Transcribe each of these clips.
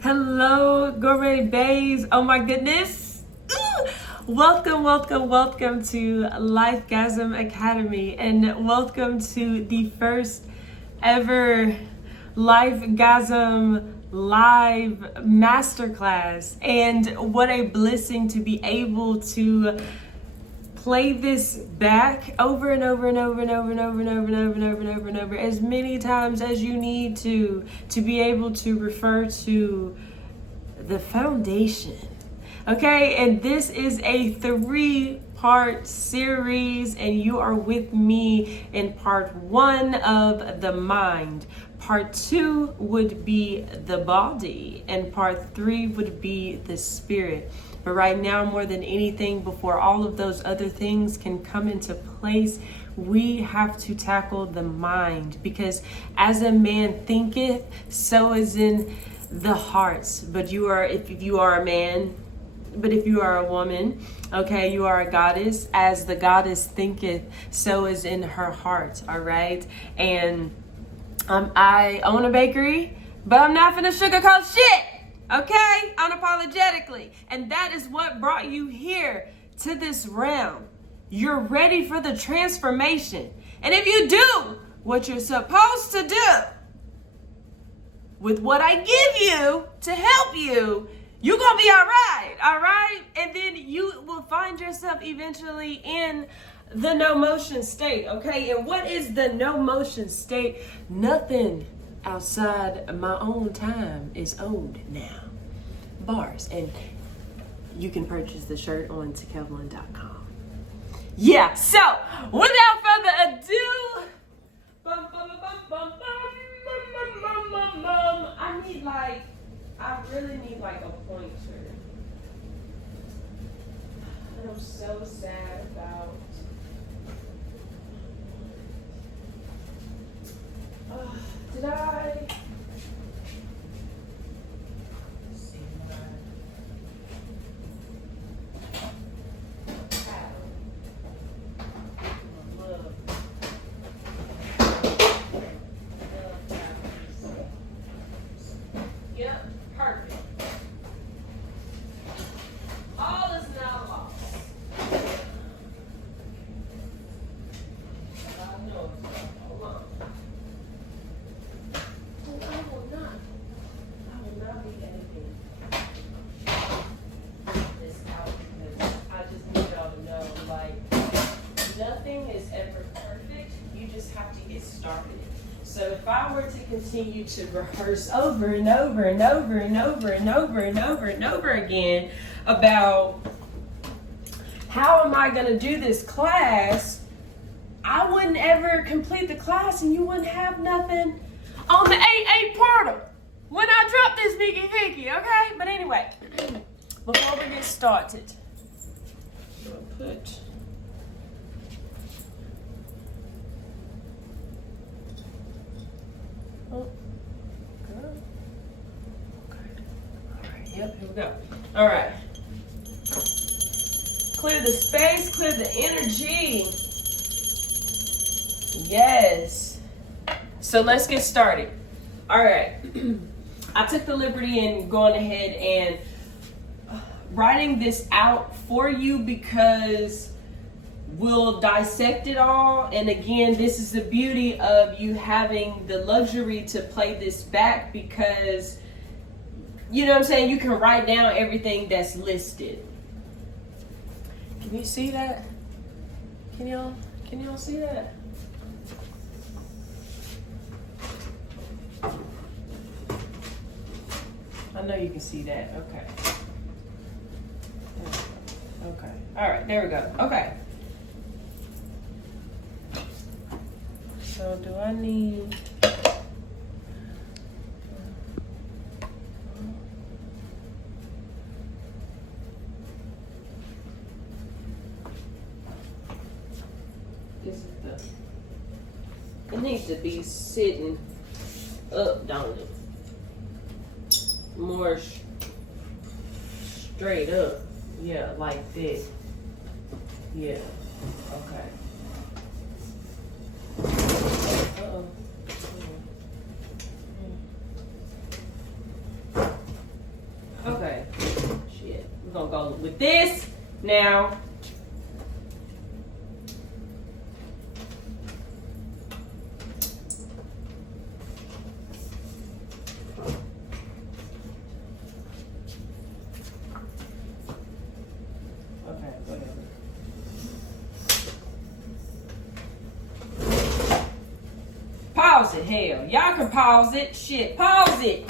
Hello, gourmet baes. Oh my goodness. Welcome to LIFEGASM Academy, and welcome to the first ever LIFEGASM live masterclass. And what a blessing to be able to play this back over and over as many times as you need to be able to refer to the foundation. Okay, and this is a 3-part series, and you are with me in part 1 of the mind. Part 2 would be the body, and part 3 would be the spirit. But right now, more than anything, before all of those other things can come into place, we have to tackle the mind, because as a man thinketh, so is in the hearts. But if you are a man, but if you are a woman, okay, you are a goddess. As the goddess thinketh, so is in her heart. All right. And I own a bakery, but I'm not finna sugarcoat shit. Okay, unapologetically. And that is what brought you here to this realm. You're ready for the transformation. And if you do what you're supposed to do with what I give you to help you, you're gonna be all right? And then you will find yourself eventually in the no motion state, okay? And what is the no motion state? Nothing outside my own time is owed now. Bars. And you can purchase the shirt on 𝗕𝗘𝗗𝗜𝗙.com. Yeah, so without further ado, I really need like a pointer. And I'm so sad about did I see my love. Yep, perfect. All is now lost. I know it's not. Hold on. I will not be editing this out, because I just need y'all to know, like, nothing is ever perfect. You just have to get started. So if I were to continue to rehearse over and over again about how am I going to do this class, I wouldn't ever complete the class, and you wouldn't have nothing on the 8-8 portal when I drop this Mickey Vicky, okay? But anyway, before we get started, I'm going to put good. Okay. All right. Yep. Here we go. All right. Clear the space. Clear the energy. Yes. So let's get started. All right. I took the liberty in going ahead and writing this out for you, because we'll dissect it all. And again, this is the beauty of you having the luxury to play this back, because, you know what I'm saying, you can write down everything that's listed. Can you see that? Can y'all see that? I know you can see that. Okay. Okay. All right. There we go. Okay. So do I need... It needs to be sitting up, don't it? More straight up. Yeah, like this. Yeah. Okay. Uh-oh. with this. Now, pause it, hell. Y'all can pause it. Shit, pause it.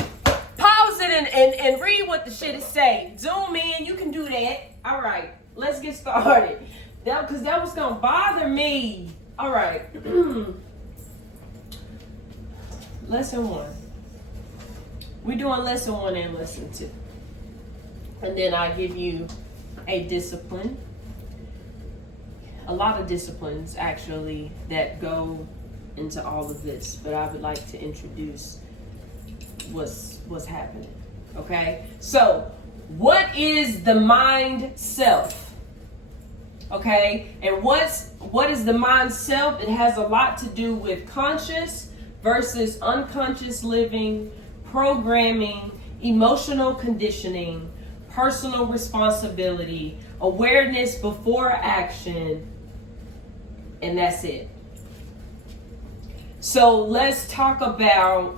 Pause it and read what the shit is saying. Zoom in, you can do that. All right, let's get started. Because that was going to bother me. All right. Lesson 1. We're doing lesson 1 and lesson 2. And then I give you a discipline. A lot of disciplines, actually, that go into all of this, but I would like to introduce what's happening. Okay, so what is the mind self? Okay, and what is the mind self? It has a lot to do with conscious versus unconscious living, programming, emotional conditioning, personal responsibility, awareness before action, and that's it. So let's talk about,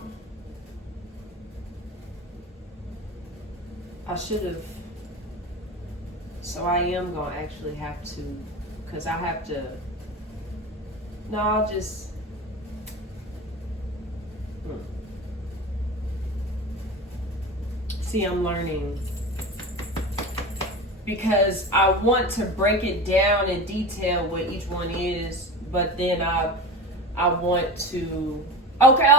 I am going to actually have to, because I have to, no, I'll just, see, I'm learning, because I want to break it down in detail what each one is, but then I want to, okay,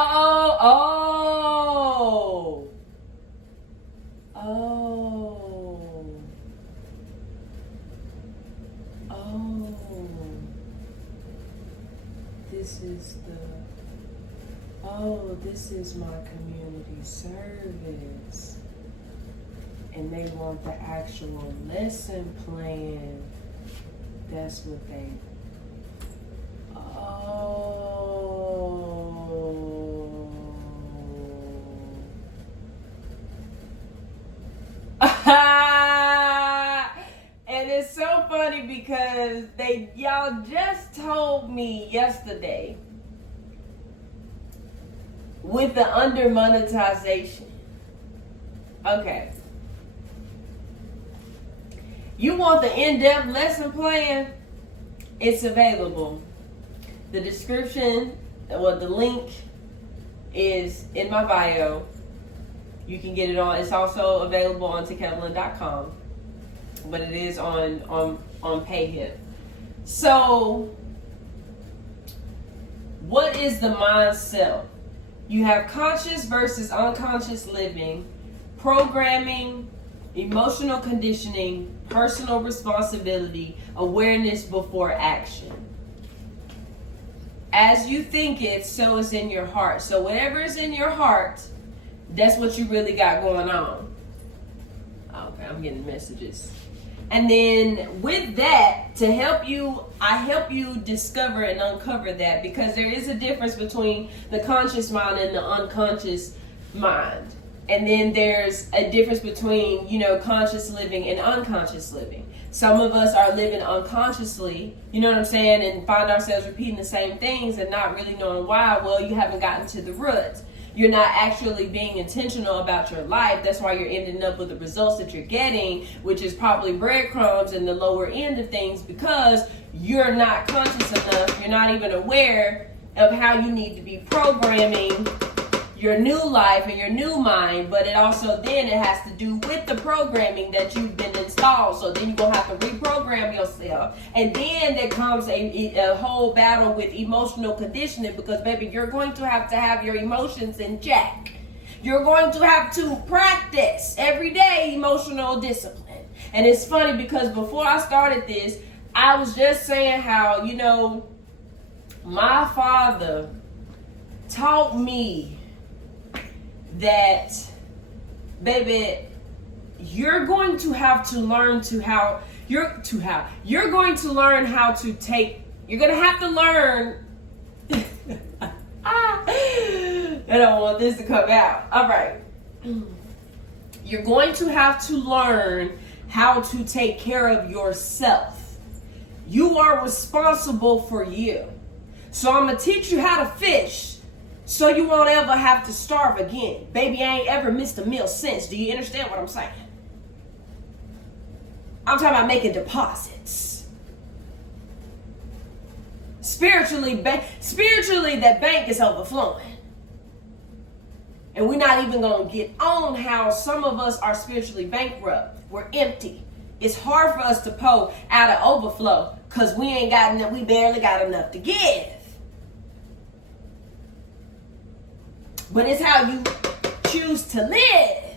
this is my community service, and they want the actual lesson plan. That's what they, and it's so funny because y'all just told me yesterday with the under monetization. Okay. You want the in-depth lesson plan? It's available. The description, well, the link is in my bio. You can get it on. It's also available on 𝗕𝗘𝗌.com, but it is on PayHip. So, what is the mind self? You have conscious versus unconscious living, programming, emotional conditioning, personal responsibility, awareness before action. As you think it, so is in your heart. So whatever is in your heart, that's what you really got going on. Okay, I'm getting messages. And then with that, to help you, I help you discover and uncover that, because there is a difference between the conscious mind and the unconscious mind. And then there's a difference between, conscious living and unconscious living. Some of us are living unconsciously, you know what I'm saying, and find ourselves repeating the same things and not really knowing why. Well, you haven't gotten to the roots. You're not actually being intentional about your life. That's why you're ending up with the results that you're getting, which is probably breadcrumbs in the lower end of things, because you're not conscious enough. You're not even aware of how you need to be programming your new life and your new mind. But it also then it has to do with the programming that you've been installed. So then you're going to have to reprogram yourself. And then there comes a whole battle with emotional conditioning, because baby, you're going to have your emotions in check. You're going to have to practice every day emotional discipline. And it's funny because before I started this, I was just saying how, my father taught me that, baby, you're going to have to learn you're going to learn how to take, you're going to have to learn, I don't want this to come out. All right. You're going to have to learn how to take care of yourself. You are responsible for you. So I'm going to teach you how to fish so you won't ever have to starve again. Baby, I ain't ever missed a meal since. Do you understand what I'm saying? I'm talking about making deposits. Spiritually, that bank is overflowing. And we're not even going to get on how some of us are spiritually bankrupt. We're empty. It's hard for us to pull out of overflow because we ain't got enough, we barely got enough to give. But it's how you choose to live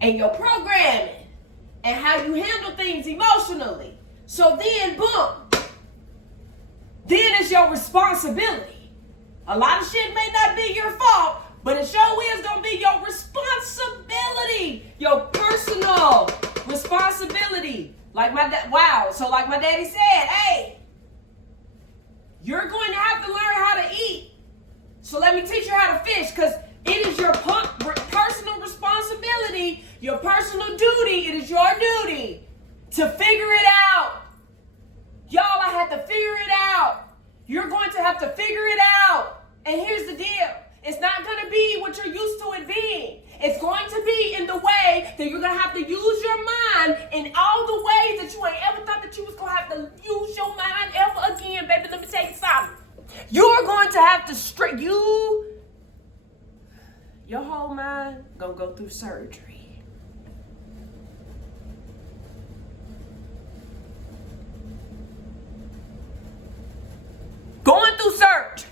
and your programming and how you handle things emotionally. So then, boom, then it's your responsibility. A lot of shit may not be your fault, but it sure is going to be your responsibility, your personal responsibility. Like my daddy said, hey, you're going to have to learn how to eat. So let me teach you how to fish, because it is your personal responsibility, your personal duty. It is your duty to figure it out. Y'all, I had to figure it out. You're going to have to figure it out. And here's the deal. It's not going to be what you're used to it being. It's going to be in the way that you're going to have to use your mind in all the ways that you ain't ever thought that you was going to have to use your mind ever again, baby. Let me tell you something. You're going to have to your whole mind going to go through surgery. Going through surgery.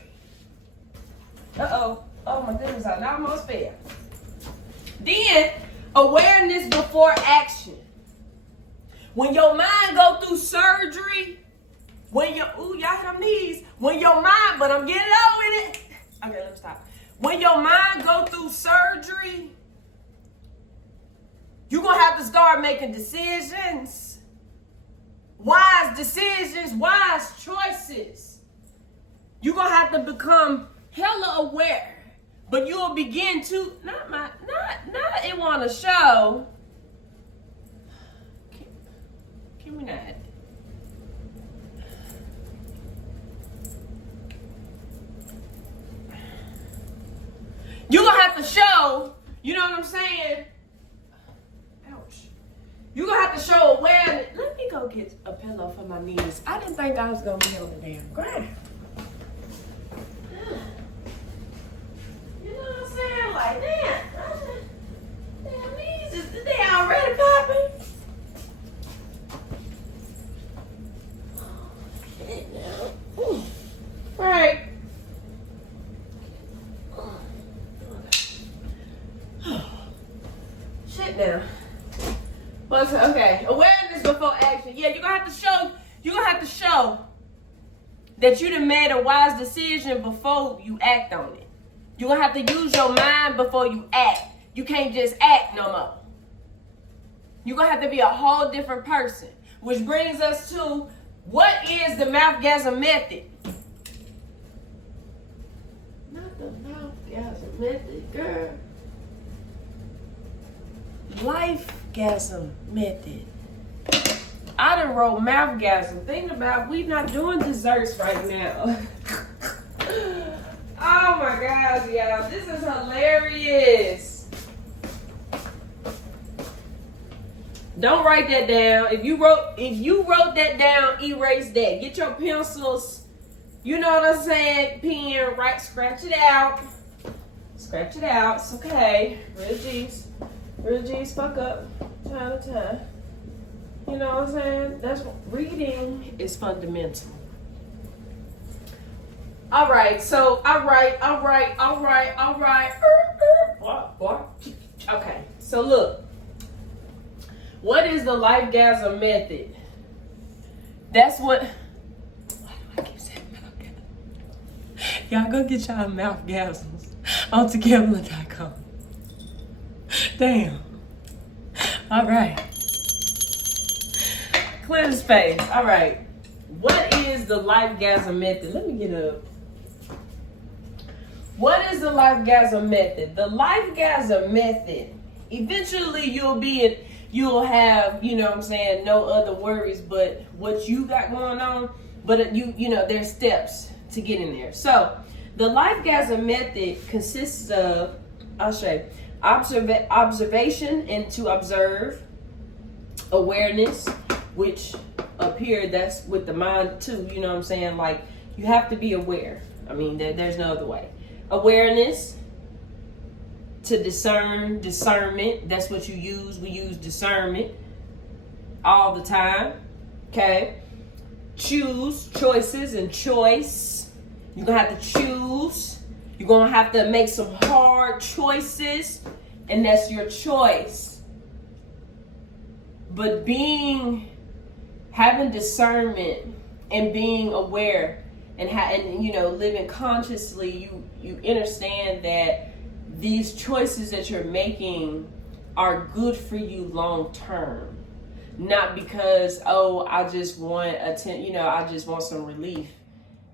Uh-oh. Oh my goodness, I almost fell. Then, awareness before action. When your mind go through surgery, y'all hit them knees. When your mind, but I'm getting low in it. Okay, let me stop. When your mind go through surgery, you're going to have to start making decisions. Wise decisions, wise choices. You're going to have to become hella aware. But you'll begin to, not it want to show. Can we not? You're going to have to show, you know what I'm saying? Ouch. You're going to have to show awareness. Let me go get a pillow for my knees. I didn't think I was going to be on the damn ground. You know what I'm saying? Like, damn, knees, they already popping. Okay, now. Ooh. Right. Shit now. But okay, awareness before action. Yeah, you're gonna have to show that you done made a wise decision before you act on it. You're gonna have to use your mind before you act. You can't just act no more. You're gonna have to be a whole different person. Which brings us to, what is the 𝗲𝗛𝗄𝗎 method? Not the 𝗲𝗛𝗄𝗎 method, girl. LIFEGASM method. I done wrote 𝗲𝗛𝗄𝗎. Think about, we not doing desserts right now. Oh my gosh, y'all. This is hilarious. Don't write that down. If you wrote that down, erase that. Get your pencils, you know what I'm saying, pen, right, scratch it out. Scratch it out. It's okay. Real G's fuck up time to time. You know what I'm saying? That's what reading is fundamental. All right. Okay. So look. What is the LIFEGASM method? That's what. Why do I keep saying 𝗲𝗛𝗄𝗎? Y'all go get y'all 𝗲𝗛𝗄𝗎s on 𝗘𝗑𝗏.com. Damn. All right. Clear the space. All right. What is the LIFEGASM method? Let me get up. What is the LIFEGASM method? The LIFEGASM method, eventually you'll be you'll have, you know what I'm saying, no other worries but what you got going on. But you know, there's steps to get in there. So the LIFEGASM method consists of, I'll show you, observation and to observe, awareness, which up here, that's with the mind too, you know what I'm saying? Like, you have to be aware. I mean, there's no other way. Awareness, to discern, discernment, that's what you use. We use discernment all the time, okay? Choose, choices, and choice. You're gonna have to choose. You're gonna have to make some hard choices, and that's your choice. But having discernment and being aware and you know, living consciously, you understand that these choices that you're making are good for you long term. Not because, oh, I just want I just want some relief.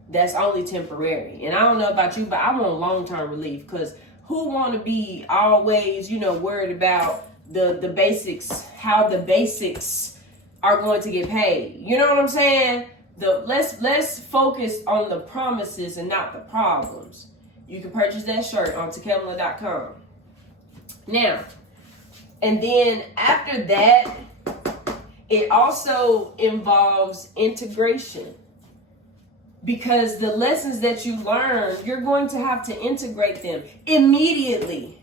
That's only temporary. And I don't know about you, but I want long-term relief, because who want to be always, you know, worried about the basics, how the basics are going to get paid. You know what I'm saying? Let's focus on the promises and not the problems. You can purchase that shirt on 𝗕𝗘𝗌.com. Now, and then after that, it also involves integration. Because the lessons that you learn, you're going to have to integrate them immediately.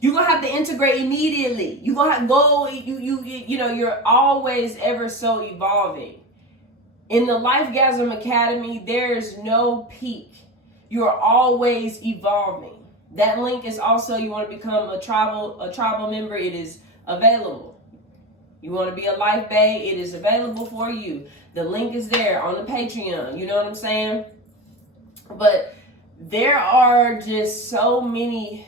You're going to have to integrate immediately. You're going to have to go, you know, you're always ever so evolving. In the LIFEGASM Academy, there's no peak. You're always evolving. That link is also, you want to become a tribal member, it is available. You want to be a LifeBae, it is available for you. The link is there on the Patreon. You know what I'm saying? But there are just so many.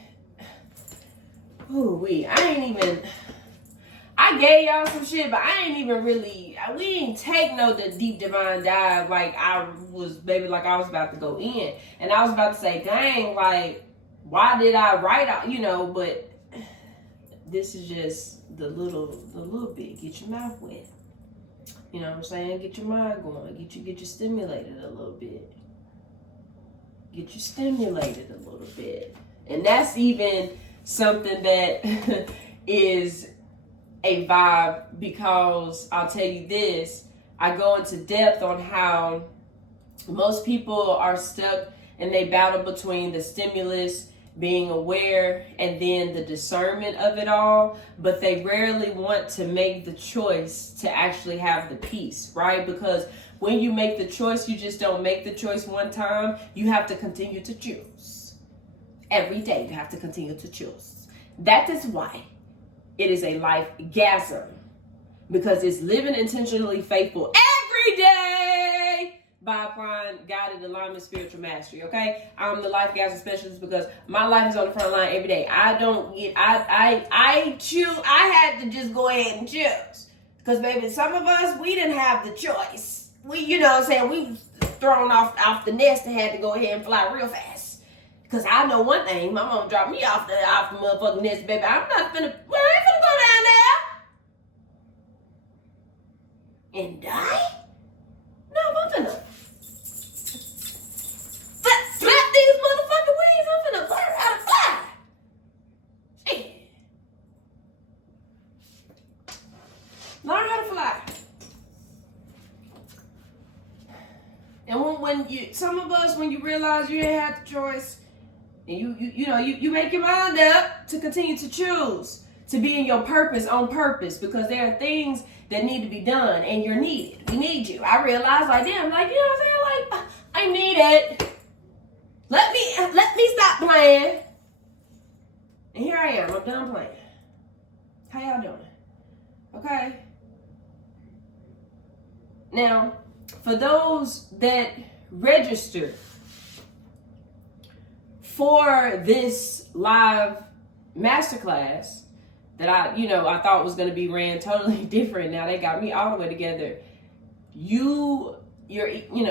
I gave y'all some shit, but I ain't even really, we didn't take the deep divine dive like I was about to go in. And I was about to say, dang, like, why did I write out, you know, but this is just the little bit. Get your mouth wet. You know what I'm saying? Get your mind going. Get you stimulated a little bit. Get you stimulated a little bit. And that's even something that is a vibe, because I'll tell you this, I go into depth on how most people are stuck and they battle between the stimulus, being aware, and then the discernment of it all, but they rarely want to make the choice to actually have the peace, right? Because when you make the choice, you just don't make the choice one time. You have to continue to choose. Every day you have to continue to choose. That is why it is a LIFEGASM, because it's living intentionally faithful every day by applying guided alignment, spiritual mastery. Okay, I'm the LIFEGASM specialist because my life is on the front line every day. I had to just go ahead and choose, because baby, some of us, we didn't have the choice. We, you know what I'm saying, we was thrown off the nest and had to go ahead and fly real fast. Because I know one thing, my mom dropped me off the motherfucking nest, baby. I ain't finna go down there and die. No, I'm finna flap these motherfucking wings. I'm finna learn how to fly. Shit. Learn how to fly. And when some of us, when you realize you ain't had the choice, and you make your mind up to continue to choose to be in your purpose on purpose, because there are things that need to be done and you're needed. We need you. I realize, like, damn, like, you know what I'm saying? Like, I need it. Let me stop playing. And here I am. I'm done playing. How y'all doing? Okay. Now, for those that register for this live masterclass that I thought was going to be ran totally different. Now they got me all the way together.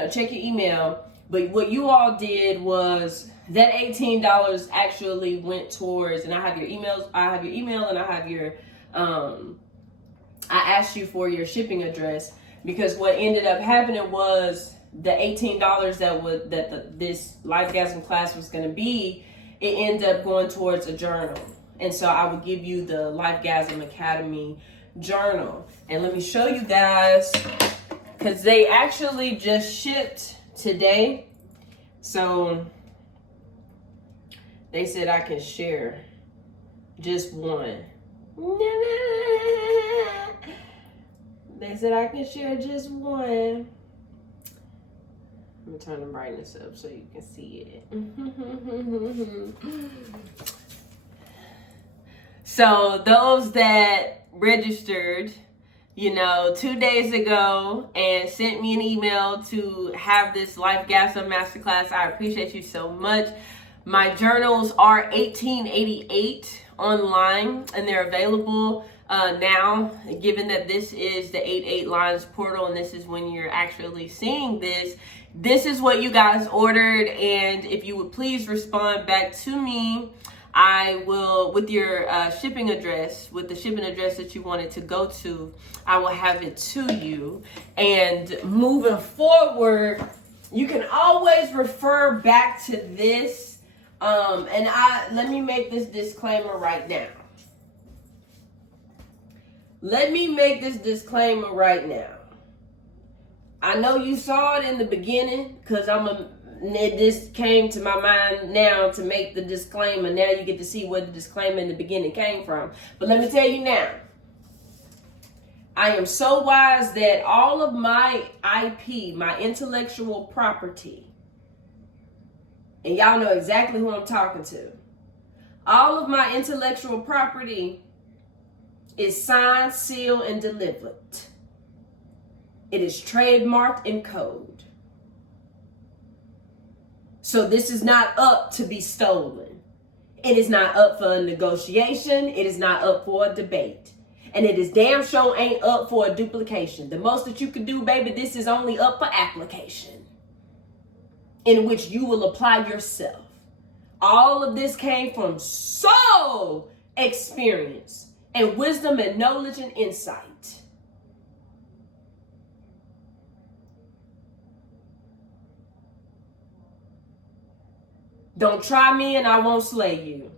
Check your email. But what you all did was that $18 actually went towards, and I have your emails, I have your email, and I have your I asked you for your shipping address, because what ended up happening was the $18 this LIFEGASM class was going to be, it ended up going towards a journal. And so I would give you the LIFEGASM Academy journal. And let me show you guys, because they actually just shipped today. So they said I can share just one. They said I can share just one. I'm gonna turn the brightness up so you can see it. So those that registered, 2 days ago and sent me an email to have this LIFEGASM masterclass, I appreciate you so much. My journals are 1888 online, and they're available now, given that this is the 88 Lines portal, and this is when you're actually seeing this. This is what you guys ordered, and if you would please respond back to me, I will, with your shipping address, with the shipping address that you wanted to go to, I will have it to you. And moving forward, you can always refer back to this. And let me make this disclaimer right now. Let me make this disclaimer right now. I know you saw it in the beginning, because this came to my mind now to make the disclaimer. Now you get to see where the disclaimer in the beginning came from. But let me tell you now, I am so wise that all of my IP, my intellectual property, and y'all know exactly who I'm talking to, all of my intellectual property is signed, sealed, and delivered. It is trademarked in code. So this is not up to be stolen. It is not up for a negotiation. It is not up for a debate. And it is damn sure ain't up for a duplication. The most that you could do, baby, this is only up for application, in which you will apply yourself. All of this came from soul experience and wisdom and knowledge and insight. Don't try me and I won't slay you.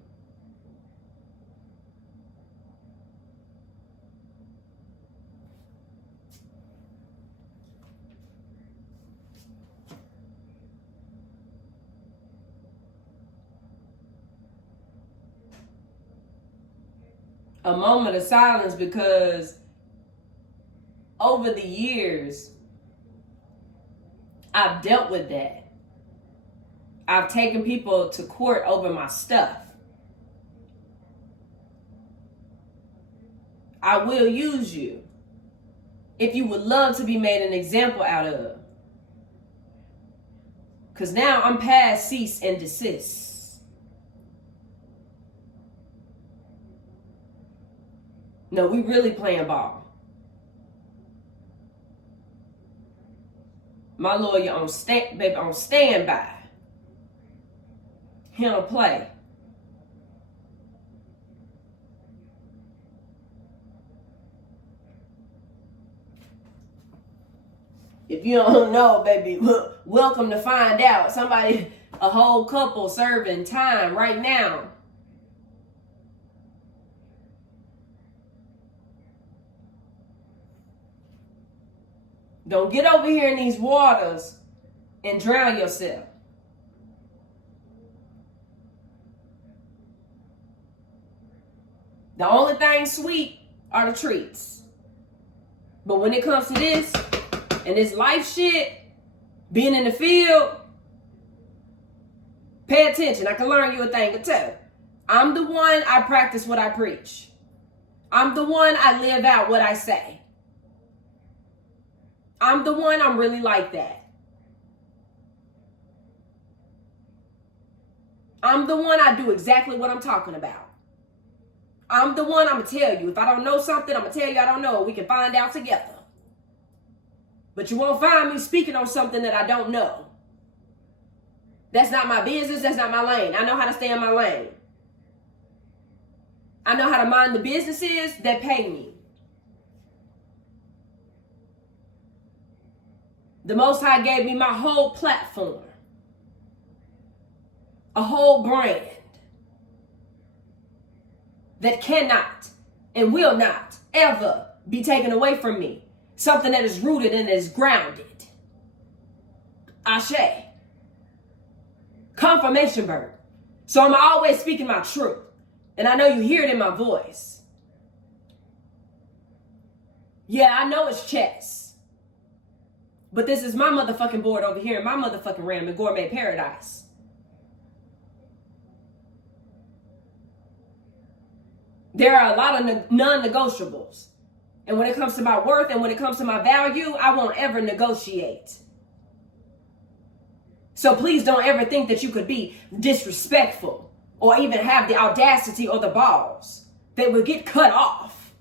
A moment of silence, because over the years, I've dealt with that. I've taken people to court over my stuff. I will use you if you would love to be made an example out of. Because now I'm past cease and desist. No, we really playing ball. My lawyer on standby. He don't play. If you don't know, baby, welcome to find out. A whole couple serving time right now. Don't get over here in these waters and drown yourself. The only thing sweet are the treats. But when it comes to this and this life shit, being in the field, pay attention. I can learn you a thing or two. I'm the one, I practice what I preach. I'm the one, I live out what I say. I'm the one, I'm really like that. I'm the one, I do exactly what I'm talking about. I'm the one, I'm going to tell you. If I don't know something, I'm going to tell you I don't know. We can find out together. But you won't find me speaking on something that I don't know. That's not my business. That's not my lane. I know how to stay in my lane. I know how to mind the businesses that pay me. The Most High gave me my whole platform, a whole brand that cannot and will not ever be taken away from me. Something that is rooted and is grounded. Ashe. Confirmation bird. So I'm always speaking my truth. And I know you hear it in my voice. Yeah, I know it's chess. But this is my motherfucking board over here in my motherfucking realm in gourmet paradise. There are a lot of non-negotiables. And when it comes to my worth and when it comes to my value, I won't ever negotiate. So please don't ever think that you could be disrespectful or even have the audacity or the balls that will get cut off.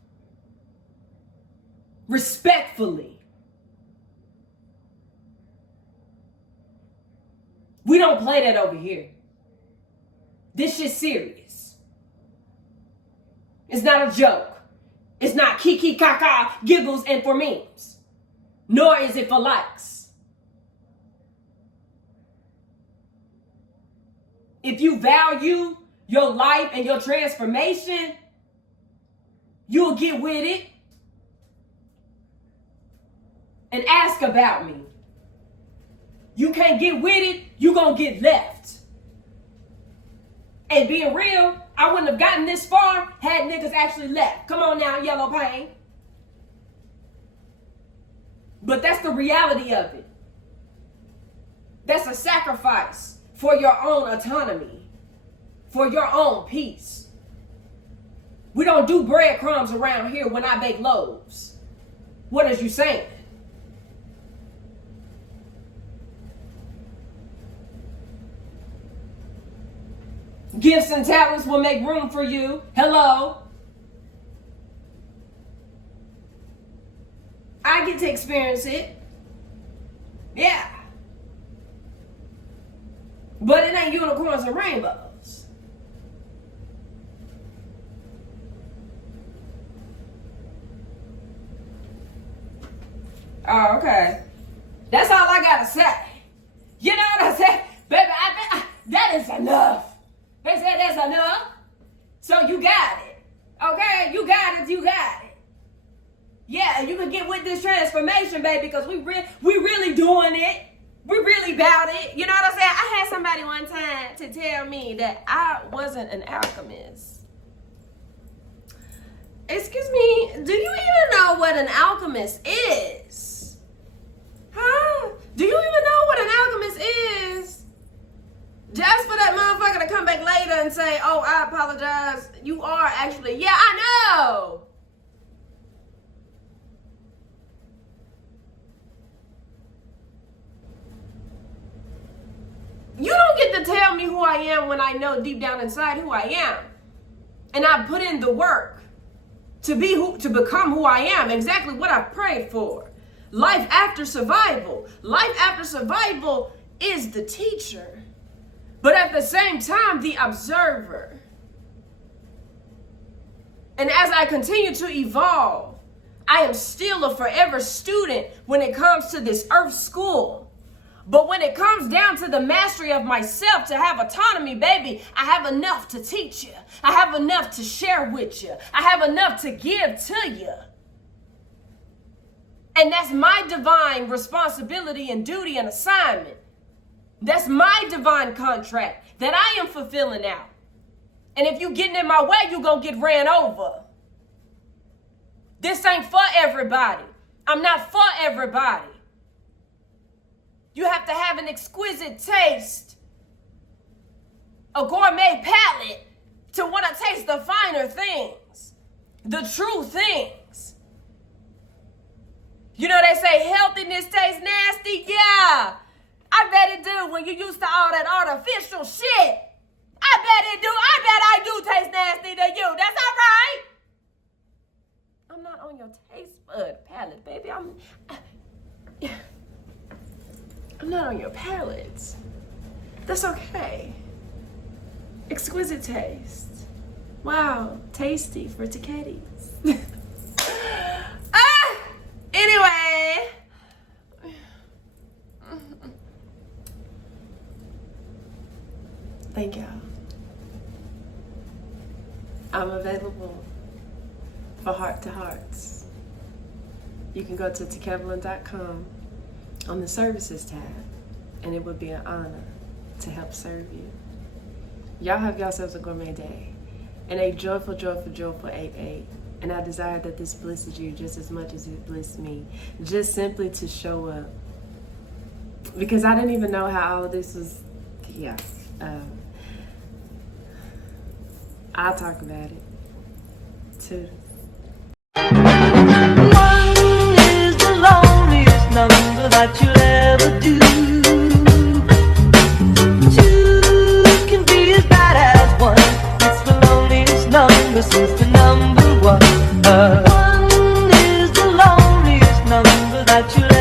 Respectfully. We don't play that over here. This shit's serious. It's not a joke. It's not kiki, kaka, giggles, and for memes. Nor is it for likes. If you value your life and your transformation, you'll get with it and ask about me. You can't get with it, you gonna get left. And being real, I wouldn't have gotten this far had niggas actually left. Come on now, yellow pain. But that's the reality of it. That's a sacrifice for your own autonomy, for your own peace. We don't do breadcrumbs around here when I bake loaves. What is you saying? Gifts and talents will make room for you. Hello. I get to experience it. Yeah. But it ain't unicorns and rainbows. Oh, okay. That's all I gotta say. You know what I say? Baby, that is enough. They said that's enough. So you got it. Okay? You got it. You got it. Yeah, you can get with this transformation, baby, because we really doing it. We really about it. You know what I'm saying? I had somebody one time to tell me that I wasn't an alchemist. Excuse me, do you even know what an alchemist is? Huh? Do you even know what an alchemist is? Just for that motherfucker to come back later and say, oh, I apologize. You are actually, yeah, I know. You don't get to tell me who I am when I know deep down inside who I am. And I put in the work to become who I am, exactly what I prayed for. Life after survival. Life after survival is the teacher. But at the same time, the observer. And as I continue to evolve, I am still a forever student when it comes to this earth school. But when it comes down to the mastery of myself, to have autonomy, baby, I have enough to teach you. I have enough to share with you. I have enough to give to you. And that's my divine responsibility and duty and assignment. That's my divine contract that I am fulfilling out. And if you getting in my way, you gonna get ran over. This ain't for everybody. I'm not for everybody. You have to have an exquisite taste, a gourmet palate to want to taste the finer things, the true things. You know they say healthiness tastes nasty? Yeah. I bet it do when you used to all that artificial shit. I bet it do. I bet I do taste nasty to you. That's all right. I'm not on your taste bud palate, baby. I'm not on your palate. That's okay. Exquisite taste. Wow. tasty for 𝗕𝗘𝗘𝗔𝗡s. Anyway. Thank y'all. I'm available for heart-to-hearts. You can go to 𝗬𝗘𝗏 on the services tab, and it would be an honor to help serve you. Y'all have yourselves a gourmet day and a joyful, joyful, joyful 8/8. And I desire that this blesses you just as much as it blessed me, just simply to show up. Because I didn't even know how all of this was, yeah. I'll talk about it. Too. One is the loneliest number that you'll ever do. Two can be as bad as one. It's the loneliest number since the number one. One is the loneliest number that you'll